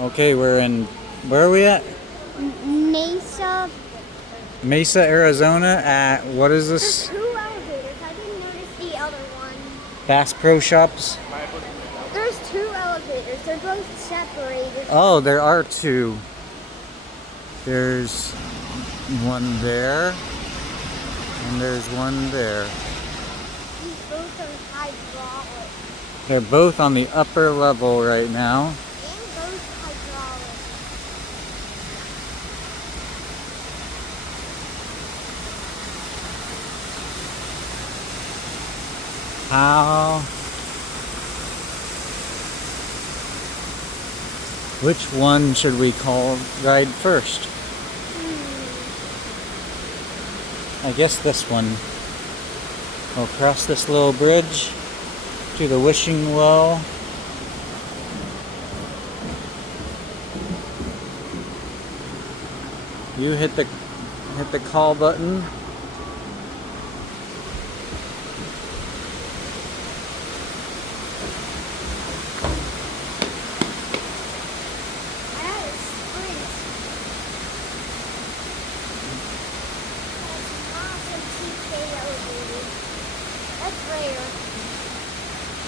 Okay, we're in, where are we at? Mesa. Mesa, Arizona at, what is There's this? 2 elevators. I didn't notice the other one. Bass Pro Shops? There's 2 elevators. They're both separated. Oh, there are 2. There's one there, and there's one there. These both are hydraulic. They're both on the upper level right now. And both hydraulic. Which one should we ride first? I guess this one. We'll cross this little bridge to the wishing well. You hit the call button. That's rare.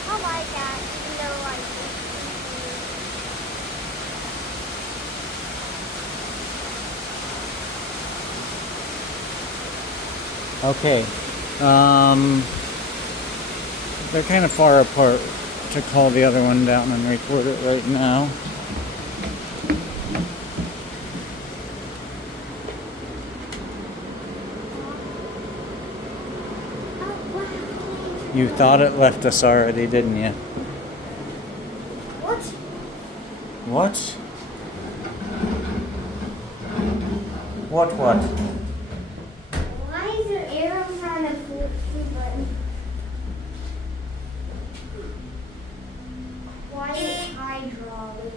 I like that, even though I Okay. They're kind of far apart to call the other one down and record it right now. You thought it left us already, didn't you? What? What? What? Why is there arrows on the food button? Quiet hydraulic.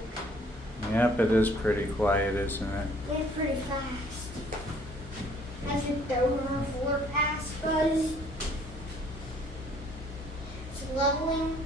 Yep, it is pretty quiet, isn't it? It's pretty fast. Has your door floor pass buzz? It's leveling.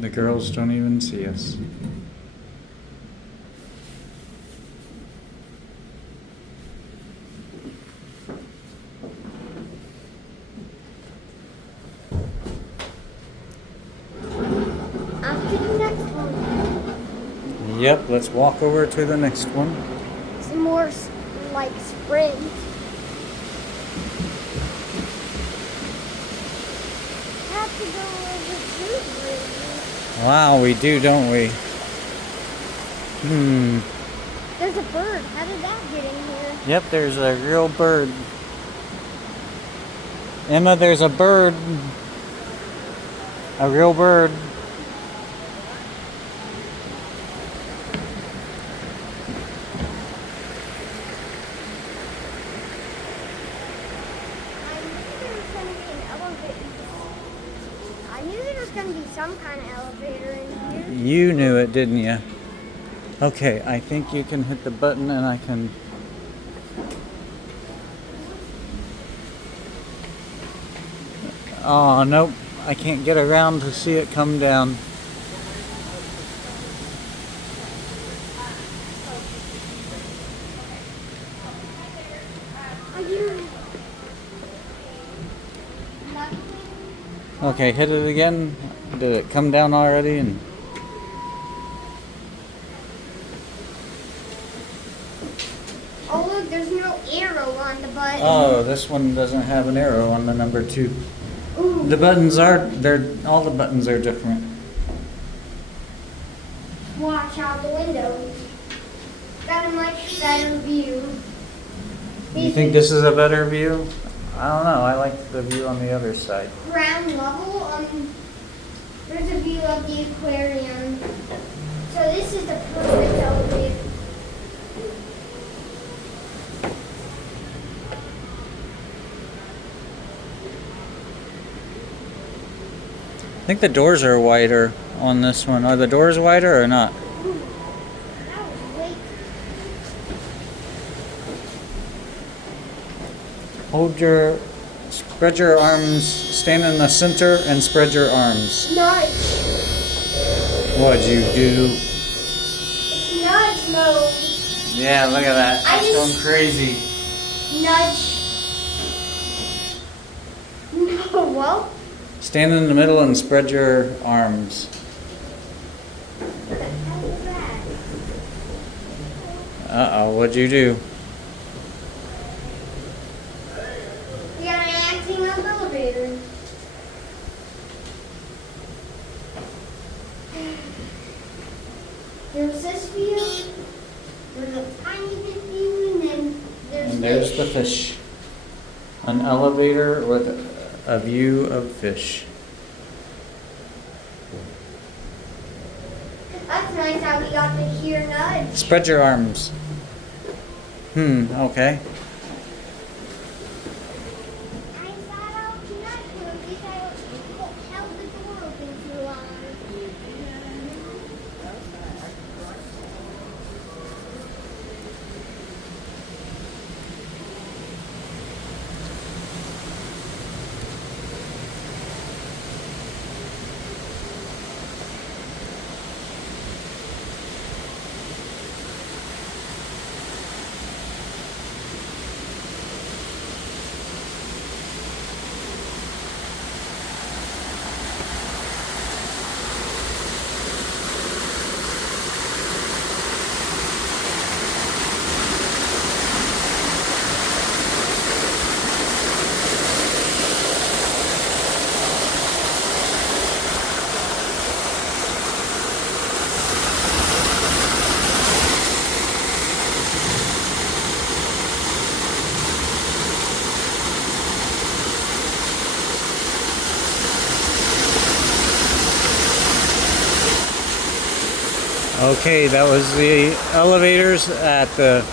The girls don't even see us. After the next one. Yep, let's walk over to the next one. Some more like sprint. Have to go over 2 bridges. Wow, we do, don't we? There's a bird. How did that get in here? Yep, there's a real bird. Emma, there's a bird. A real bird. I knew there was going to be some kind of elevator in here. You knew it, didn't you? Okay, I think you can hit the button and I can... Oh, nope. I can't get around to see it come down. Okay, hit it again. Did it come down already? And Oh look, there's no arrow on the button. oh, this one doesn't have an arrow on the number 2. Ooh. The buttons are, all the buttons are different. Watch out the window. Got a much better view. You think this is a better view? I don't know. I like the view on the other side. Ground level, there's a view of the aquarium. So this is the perfect elevator. think the doors are wider on this one. Are the doors wider or not? That was way Spread your arms, stand in the center and spread your arms. nudge. What'd you do? It's nudge mode. Yeah, look at that. I It's going just- crazy. Nudge. No, well. Stand in the middle and spread your arms. What the hell is that? Uh-oh, what'd you do? We got an acting elevator. There's this view. There's a tiny bit view, and then there's And there's fish. the fish. An elevator with a view of fish. That's nice how we got to hear nudge. Spread your arms. Okay. I thought I'll nudge you in case I held the door open too long. Okay, that was the elevators at the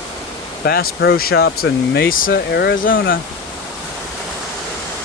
Bass Pro Shops in Mesa, Arizona.